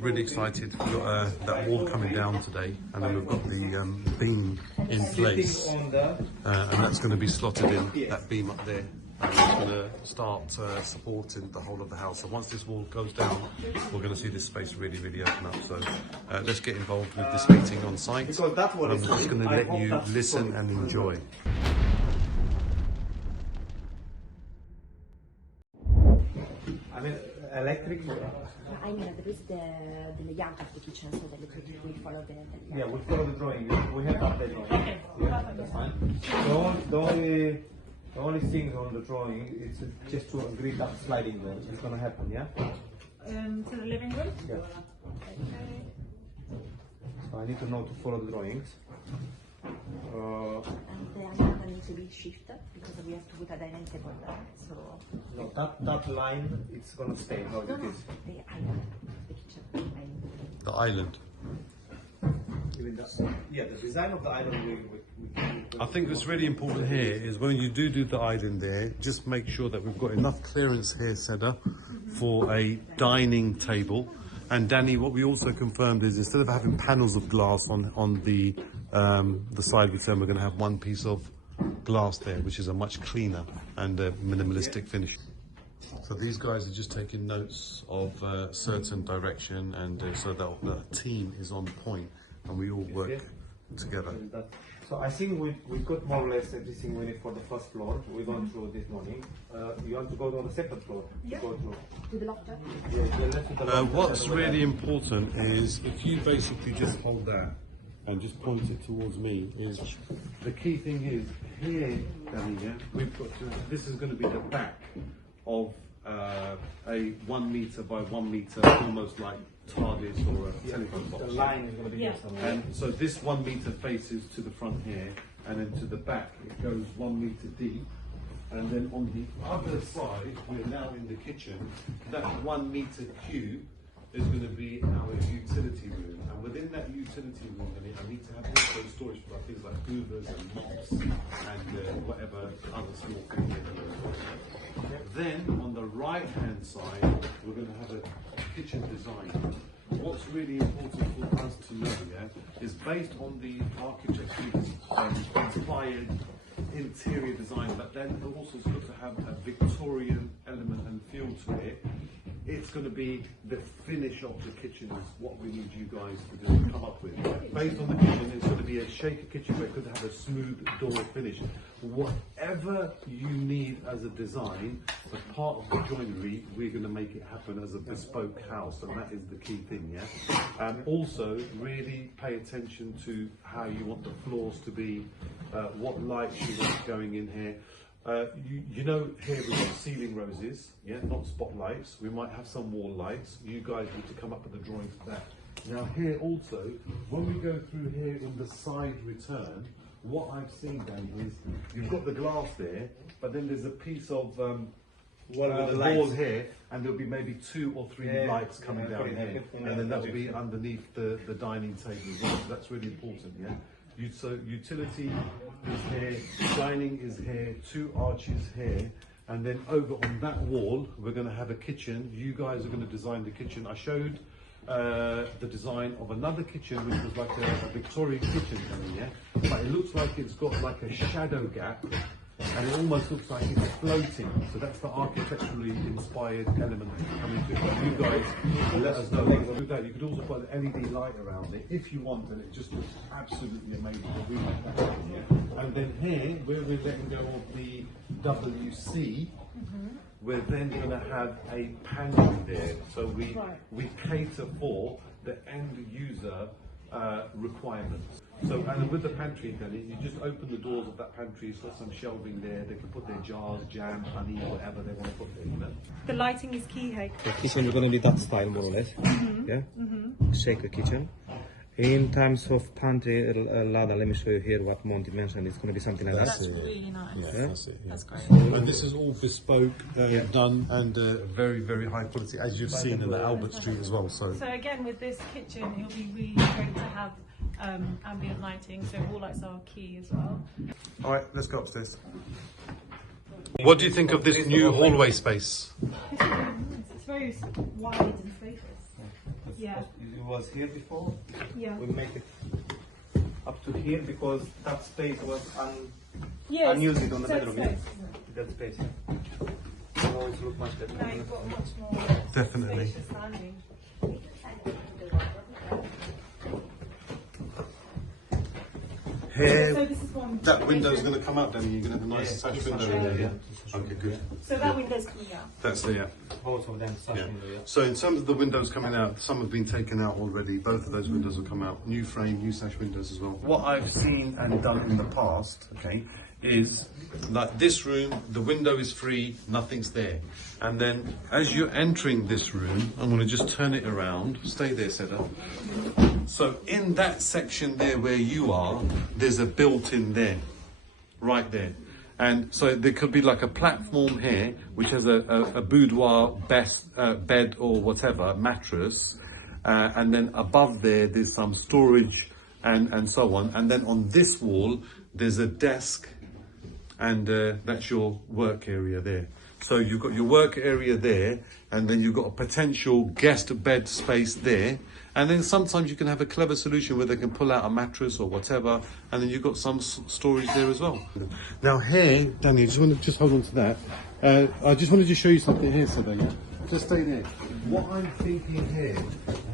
really excited. We've got that wall coming down today, and then we've got the beam in place, and that's going to be slotted in, that beam up there. And it's going to start supporting the whole of the house. So once this wall goes down, we're going to see this space really, really open up. So let's get involved with this meeting on site. Because that's what I'm just going to let you listen and enjoy. I mean, electric. I mean, there is the layout of the kitchen, so that we follow the layout. Yeah, we follow the drawing. We have that drawing. Okay, Yeah, that's fine. The only thing on the drawing is just to agree that sliding door. It's gonna happen, yeah? To the living room? Yeah. Okay. So I need to know to follow the drawings. And the other one needs to be shifted because we have to put a dining table there. So No, that line, it's gonna stay how it is. the island, the kitchen island. The island. Even the design of the island I think what's really important here is when you do the island there, just make sure that we've got enough clearance here, Seda, for a dining table. And Danny, what we also confirmed is instead of having panels of glass on the side with them, we're going to have one piece of glass there, which is a much cleaner and minimalistic finish. So these guys are just taking notes of certain direction, and so that the team is on point and we all work together. So I think we've got more or less everything we need for the first floor. We're going through this morning. You want to go on the second floor? Yeah. Go through. To the loft. Yeah, let's do the loft. What's really important is if you basically just hold that and just point it towards me, is the key thing is here, Danny, yeah, we've got to, this is going to be the back of a 1 meter by 1 meter, almost like TARDIS or a telephone box. The line is going to be here somewhere. And so this 1 meter faces to the front here, and then to the back it goes 1 meter deep. And then on the other side, we're now in the kitchen. That 1 meter cube is going to be our utility room. And within that utility room, I need to have also storage for things like hoovers and mops and whatever other small things. Then on the right hand side, we're going to have a kitchen design. What's really important for us to know, is based on the architecture inspired interior design, but then it also got to have a Victorian element and feel to it. It's going to be the finish of the kitchen is what we need you guys to come up with. Based on the kitchen, it's going to be a shaker kitchen, but it could have a smooth door finish. Whatever you need as a design, as part of the joinery, we're going to make it happen as a bespoke house, and that is the key thing, yeah? Also, really pay attention to how you want the floors to be, what lights you want going in here. You know, here we've got ceiling roses, yeah, not spotlights. We might have some wall lights. You guys need to come up with the drawings for that. Now here also, when we go through here in the side return, what I've seen, Dan, is you've got the glass there, but then there's a piece of wall here, and there'll be maybe 2 or 3 lights coming down here, and then that'll be underneath the dining table as well. So that's really important, yeah. So utility is here, dining is here, 2 arches here, and then over on that wall we're going to have a kitchen. You guys are going to design the kitchen. I showed the design of another kitchen which was like a Victorian kitchen, yeah, but it looks like it's got like a shadow gap, and it almost looks like it's floating. So that's the architecturally inspired element coming to it. You guys let us know. With that, you could also put an LED light around it if you want, and it just looks absolutely amazing. We like that one, yeah. And then here, where we're letting go of the WC, we're then going to have a pantry there. So we cater for the end user requirements. So, and with the pantry, then you just open the doors of that pantry. It's got some shelving there. They can put their jars, jam, honey, whatever they want to put there. You know. The lighting is key here. The kitchen is going to be that style, more or less. Yeah. Shaker kitchen. In terms of pantry, Lada, let me show you here what Monty mentioned. It's going to be something like that. That's really nice. Yeah, that's it. Yeah. That's great. And this is all bespoke, done, and very, very high quality, as you've seen in the Albert Street as well. So again, with this kitchen, it'll be really great to have ambient lighting, so all lights are key as well. all right, let's go upstairs. What do you think of this new hallway space? It's very wide and spacious. Yeah. it was here before. Yeah. We make it up to here because that space was Yes. unused on the That bedroom. space, Yeah. That space. Yeah. It always look much better. now you've got much more Definitely. spacious standing. Here, So this is one. that window's going to come out, Danny. You're going to have a nice sash window in there, yeah? Okay, good. So that window's coming out. That's it, yeah. Both of them. Yeah. Yeah. So in terms of the windows coming out, some have been taken out already. Both of those windows will come out. New frame, new sash windows as well. What I've seen and done in the past, okay, is like this room, the window is free, nothing's there. And then as you're entering this room, I'm going to just turn it around. Stay there, Seda. So in that section there where you are, there's a built-in there, right there. And so there could be like a platform here, which has a boudoir bed or whatever, mattress. And then above there's some storage and so on. And then on this wall, there's a desk and that's your work area there. So you've got your work area there, and then you've got a potential guest bed space there. And then sometimes you can have a clever solution where they can pull out a mattress or whatever, and then you've got some storage there as well. Now here, Danny, just hold on to that. I just wanted to show you something here, so yeah? Just stay there. What I'm thinking here,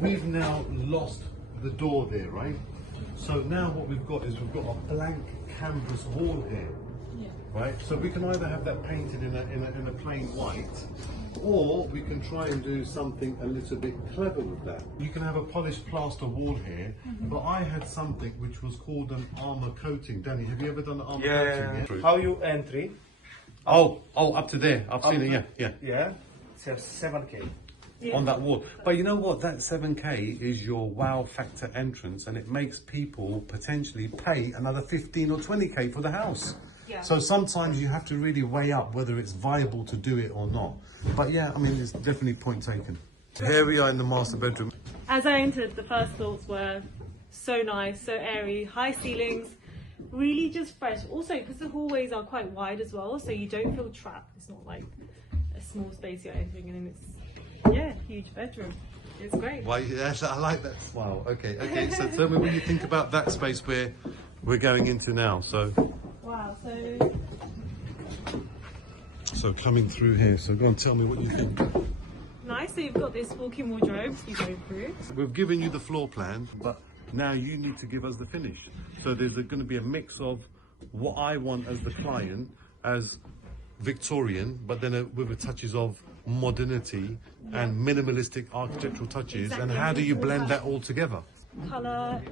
we've now lost the door there, right? So now what we've got is we've got a blank canvas wall here. Right, so we can either have that painted in a plain white, or we can try and do something a little bit clever with that. You can have a polished plaster wall here, but I had something which was called an armor coating. Danny, have you ever done an armor coating? How you entry? Oh, up to there. I've seen it. Yeah. Yeah. It's a 7K. On that wall. But you know what? That 7K is your wow factor entrance, and it makes people potentially pay another 15 or 20K for the house. Yeah. So sometimes you have to really weigh up whether it's viable to do it or not. But yeah, I mean, it's definitely point taken. Here we are in the master bedroom. As I entered, the first thoughts were so nice, so airy, high ceilings, really just fresh. Also, because the hallways are quite wide as well, so you don't feel trapped. It's not like a small space you're entering, and then it's, yeah, huge bedroom. It's great. Why? Yes, I like that. Wow. Okay. So tell me what you think about that space where we're going into now. Wow. So coming through here. So go on, tell me what you think. Nice. So you've got this walk-in wardrobe you go through. We've given you the floor plan, but now you need to give us the finish. So there's going to be a mix of what I want as the client as Victorian, but then with the touches of modernity and minimalistic architectural touches. Exactly. And how do you blend that all together? Colour,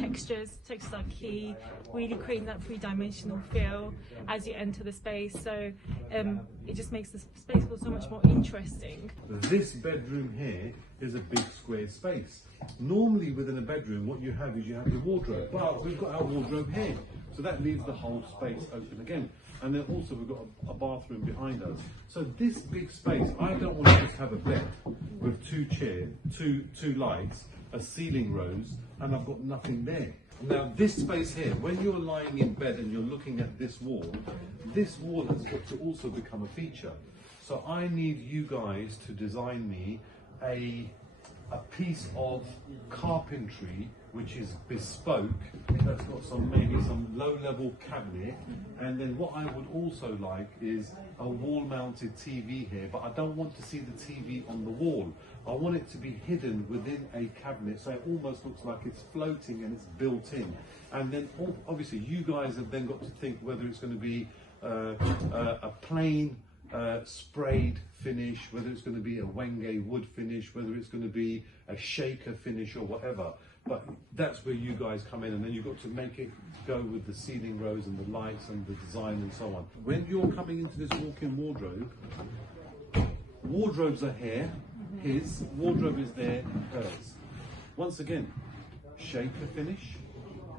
textures are key, really creating that three-dimensional feel as you enter the space, so it just makes the space feel so much more interesting. This bedroom here is a big square space. Normally within a bedroom what you have is you have the wardrobe, but we've got our wardrobe here, so that leaves the whole space open again. And then also we've got a bathroom behind us. So this big space, I don't want to just have a bed with two chairs, two lights, a ceiling rose, and I've got nothing there. Now this space here, when you're lying in bed and you're looking at this wall has got to also become a feature. So I need you guys to design me a piece of carpentry which is bespoke, that's got maybe some low-level cabinet, and then what I would also like is a wall-mounted TV here, but I don't want to see the TV on the wall. I want it to be hidden within a cabinet, so it almost looks like it's floating and it's built in. And then obviously you guys have then got to think whether it's going to be a plain sprayed finish, whether it's going to be a Wenge wood finish, whether it's going to be a shaker finish or whatever. But that's where you guys come in, and then you've got to make it go with the ceiling rows and the lights and the design and so on. When you're coming into this walk-in wardrobe, wardrobes are here, his wardrobe is there, hers. Once again, shaker finish,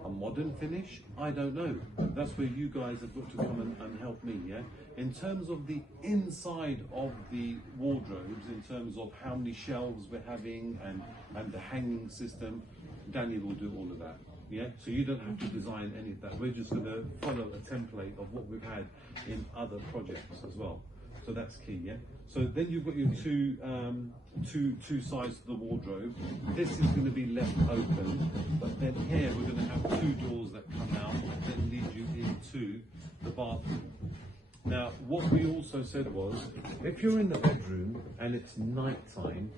a modern finish, I don't know. That's where you guys have got to come and help me, yeah? In terms of the inside of the wardrobes, in terms of how many shelves we're having and the hanging system, Danny will do all of that, yeah? So you don't have to design any of that. We're just going to follow a template of what we've had in other projects as well. So that's key, yeah? So then you've got your two sides to the wardrobe. This is going to be left open, but then here we're going to have two doors that come out and then lead you into the bathroom. Now, what we also said was, if you're in the bedroom and it's night time,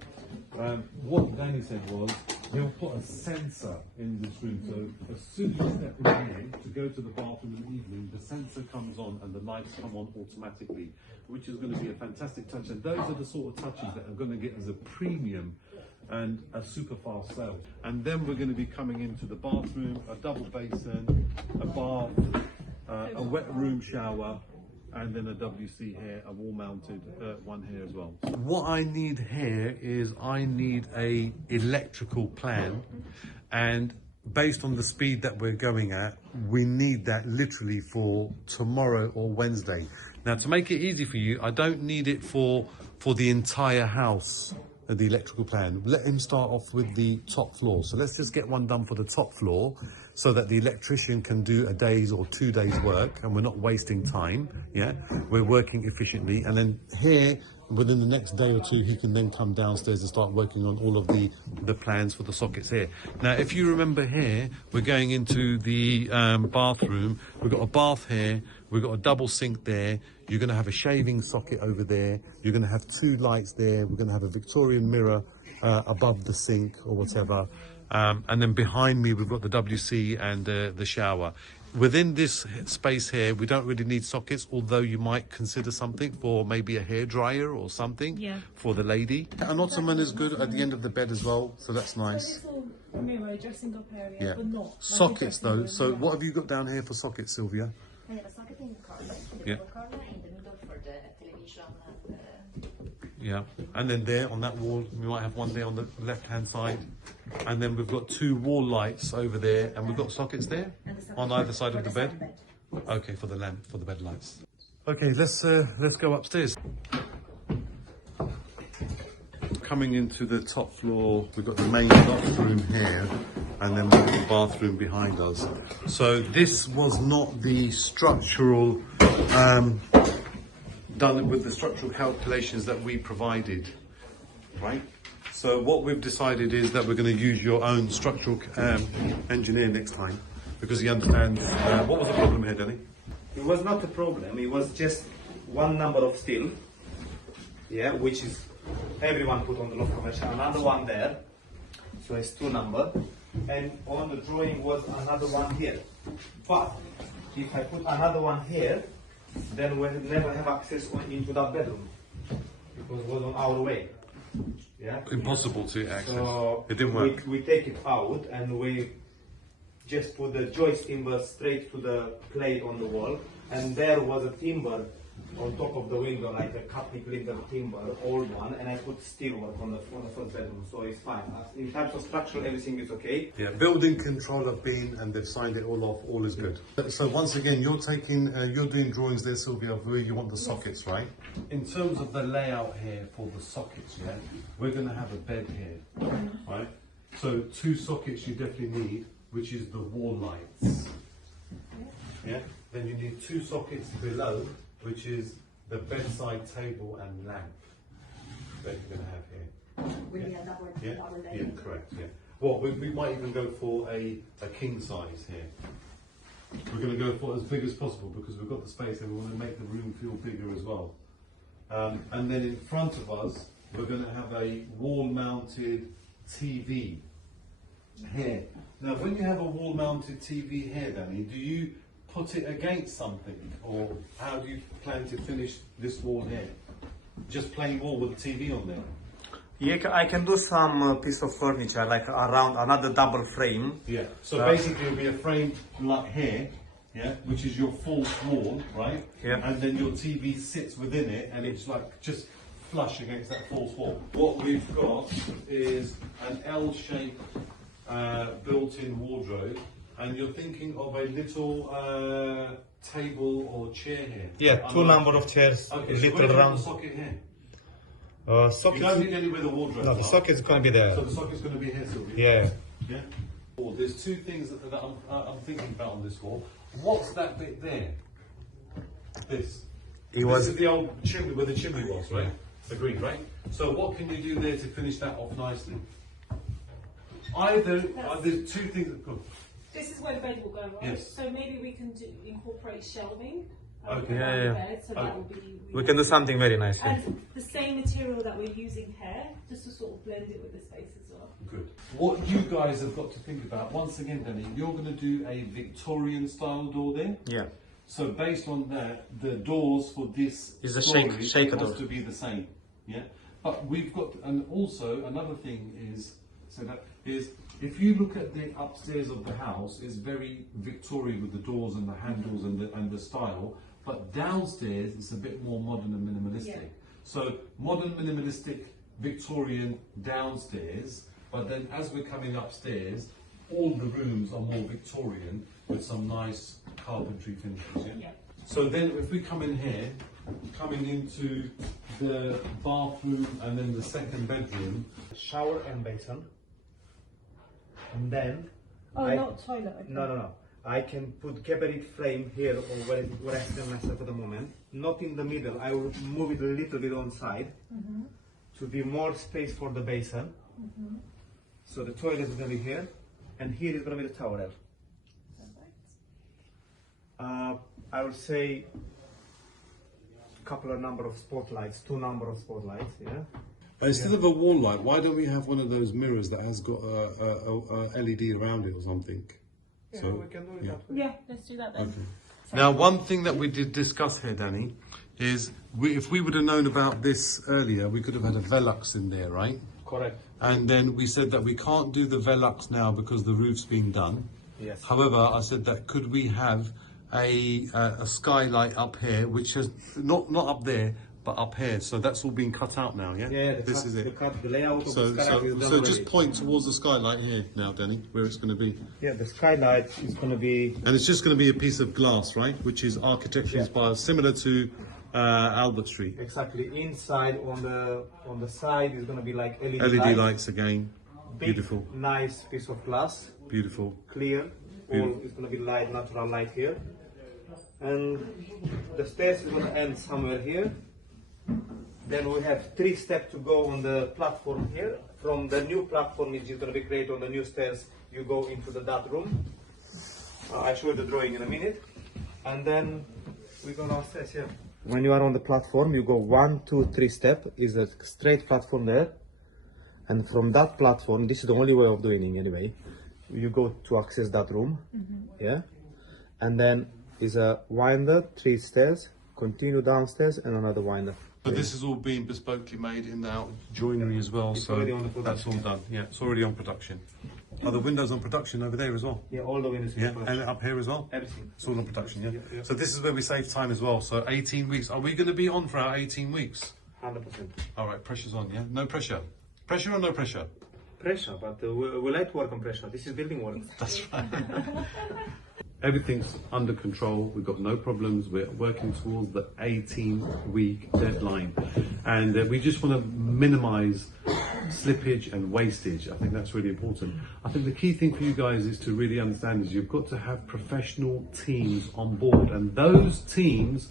what Danny said was, he'll put a sensor in this room. So as soon as you step in here to go to the bathroom in the evening, the sensor comes on and the lights come on automatically, which is going to be a fantastic touch. And those are the sort of touches that are going to get as a premium and a super fast sale. And then we're going to be coming into the bathroom, a double basin, a bath, a wet room shower, and then a WC here, a wall mounted one here as well. What I need here is I need a electrical plan, and based on the speed that we're going at, we need that literally for tomorrow or Wednesday. Now, to make it easy for you, I don't need it for the entire house, the electrical plan. Let him start off with the top floor. So let's just get one done for the top floor so that the electrician can do a day's or 2 days work and we're not wasting time, yeah? We're working efficiently. And then here, within the next day or two, he can then come downstairs and start working on all of the plans for the sockets here. Now, if you remember here, we're going into the bathroom. We've got a bath here. We've got a double sink there. You're going to have a shaving socket over there. You're going to have two lights there. We're going to have a Victorian mirror above the sink or whatever. And then behind me, we've got the WC and the shower. Within this space here, we don't really need sockets, although you might consider something for maybe a hairdryer or something for the lady. An ottoman is good at the end of the bed as well, so that's nice. A mirror, dressing up area, but not like sockets though. So what have you got down here for sockets, Sylvia? I have a socket in the corner, corner in the middle for the television and Yeah, and then there on that wall, we might have one there on the left-hand side, and then we've got two wall lights over there, and we've got sockets there on either side of the bed. Okay, for the lamp, for the bed lights. Okay, let's go upstairs. Coming into the top floor, we've got the main bathroom here, and then we've got the bathroom behind us. So this was not the structural. Done with the structural calculations that we provided, right? So what we've decided is that we're going to use your own structural engineer next time, because he understands. What was the problem here, Danny? It was not a problem. It was just one number of steel, yeah, which is everyone put on the loft commercial. Another one there, so it's two number, and on the drawing was another one here. But if I put another one here, then we'll never have access into that bedroom because it was on our way. Yeah. Impossible to access. So it didn't work. We take it out and we just put the joist timber straight to the plate on the wall, and there was a timber on top of the window, like a Catholic lintel timber, old one, and I put steel work on the first bedroom, so it's fine. In terms of structural, everything is okay. Yeah, building control have been, and they've signed it all off. All is good. So once again, you're doing drawings there, Sylvia, of where you want the sockets, right? In terms of the layout here for the sockets, yeah, we're going to have a bed here, right? So two sockets you definitely need, which is the wall lights. Yeah. Then you need two sockets below, which is the bedside table and lamp that you're going to have here. will be a double Yeah, dining. correct, yeah. Well, we might even go for a king size here. We're going to go for as big as possible because we've got the space and we want to make the room feel bigger as well. And then in front of us, we're going to have a wall-mounted TV here. Now, when you have a wall-mounted TV here, Danny, do you put it against something, or how do you plan to finish this wall here? Just plain wall with the TV on there? Yeah, I can do some piece of furniture, like around another double frame. Yeah, so basically it'll be a frame like here, yeah, which is your false wall, right? Yeah. And then your TV sits within it and it's like just flush against that false wall. What we've got is an L-shaped built-in wardrobe, and you're thinking of a little table or chair here. Yeah, two number of chairs, Okay, so little where do you want round. the socket here? Socket. You don't need anywhere the wardrobe. No, the socket's gonna be there. So the socket's going to be here, Sylvia? Yeah. Yeah. Well, there's two things that I'm thinking about on this wall. What's that bit there? This. It This was is the old chimney where the chimney was, right? Agreed, right? So what can you do there to finish that off nicely? There's two things that could. This is where the bed will go, right? Yes. So maybe we can incorporate shelving. Okay. Yeah, around yeah. the bed, so that will be. we can do something very nice here. And the same material that we're using here, just to sort of blend it with the space as well. Good. What you guys have got to think about, once again, Danny, you're going to do a Victorian style door there. Yeah. So based on that, the doors for this Is a storage shaker has door. to be the same. Yeah. But we've got, and also another thing is, if you look at the upstairs of the house, it's very Victorian with the doors and the handles and the style. But downstairs, it's a bit more modern and minimalistic. Yeah. So modern, minimalistic, Victorian downstairs. But then as we're coming upstairs, all the rooms are more Victorian with some nice carpentry finishes. Yeah? Yeah. So then if we come in here, coming into the bathroom and then the second bedroom. Shower and basin. And then Oh, I- not toilet. Okay. No. I can put cabinet frame here or where I stand myself at the moment. Not in the middle. I will move it a little bit on side to be more space for the basin. So the toilet is going to be here, and here is going to be the towel. I would say couple of number of spotlights, two number of spotlights. Yeah. Instead of a wall light, why don't we have one of those mirrors that has got a LED around it or something? Yeah, So, we can do it yeah. that way. Yeah, let's do that then. Okay. Now, one thing that we did discuss here, Danny, is if we would have known about this earlier, we could have had a Velux in there, right? Correct. And then we said that we can't do the Velux now because the roof's being done. Yes. However, I said that could we have a skylight up here, which is not up there, but up here. So that's all been cut out now, yeah? Yeah, This is it. the layout of So, the skylight is done so just already. point towards the skylight here now, Danny, where it's going to be. Yeah, the skylight is going to be And it's just going to be a piece of glass, right? Which is architecturally inspired, similar to Albert Street. exactly inside on the side is going to be like LED lights again. Big, Beautiful, nice piece of glass, beautiful. clear. Beautiful. All is going to be light, natural light here. And the stairs is going to end somewhere here. Then we have 3 steps to go on the platform here. From the new platform, which is going to be created on the new stairs, you go into that room. I'll show you the drawing in a minute. And then we go downstairs here. When you are on the platform, you go 1, 2, 3 step. Is a straight platform there. And from that platform, this is the only way of doing it anyway. You go to access that room. Yeah. And then is a winder, 3 stairs, continue downstairs and another winder. But this is all being bespokely made in the joinery as well, It's so already on the that's all production. done. Yeah, it's already on production. Are the windows on production over there as well? Yeah, all the windows. in Yeah, production. and up here as well? Everything. It's all on production, yeah? Yeah. So this is where we save time as well. So 18 weeks. Are we going to be on for our 18 weeks? 100%. All right, pressure's on, yeah? No pressure. Pressure or no pressure? Pressure, but we like to work on pressure. This is building work. That's right. Everything's under control. We've got no problems. We're working towards the 18-week deadline. And we just want to minimize slippage and wastage. I think that's really important. I think the key thing for you guys is to really understand is you've got to have professional teams on board. And those teams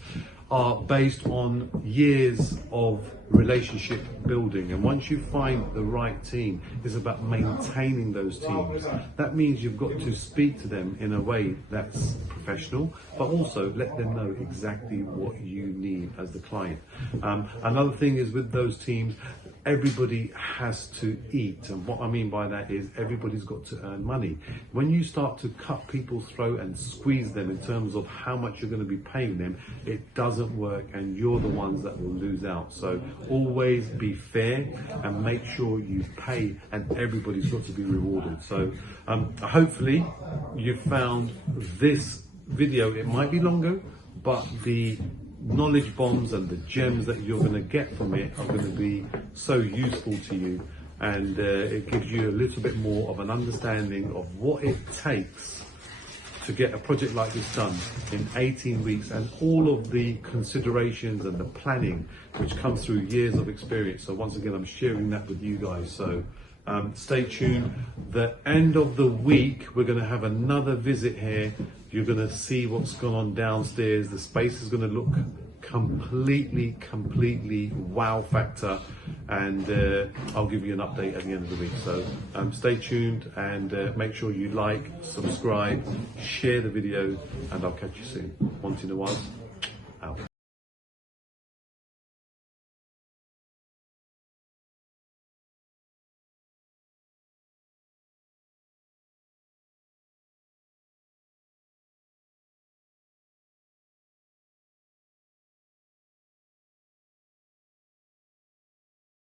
are based on years of relationship building, and once you find the right team, it's about maintaining those teams. That means you've got to speak to them in a way that's professional, but also let them know exactly what you need as the client. Another thing is with those teams, everybody has to eat, and what I mean by that is everybody's got to earn money. When you start to cut people's throat and squeeze them in terms of how much you're going to be paying them, it doesn't work, and you're the ones that will lose out. So always be fair and make sure you pay, and everybody's got to be rewarded. So hopefully you found this video, it might be longer, but the knowledge bombs and the gems that you're going to get from it are going to be so useful to you, and it gives you a little bit more of an understanding of what it takes to get a project like this done in 18 weeks, and all of the considerations and the planning which comes through years of experience. So once again, I'm sharing that with you guys. So stay tuned. The end of the week, we're going to have another visit here. You're going to see what's gone on downstairs. The space is going to look completely wow factor, and I'll give you an update at the end of the week. So stay tuned and make sure you like, subscribe, share the video, and I'll catch you soon. Monty Nawaz, out.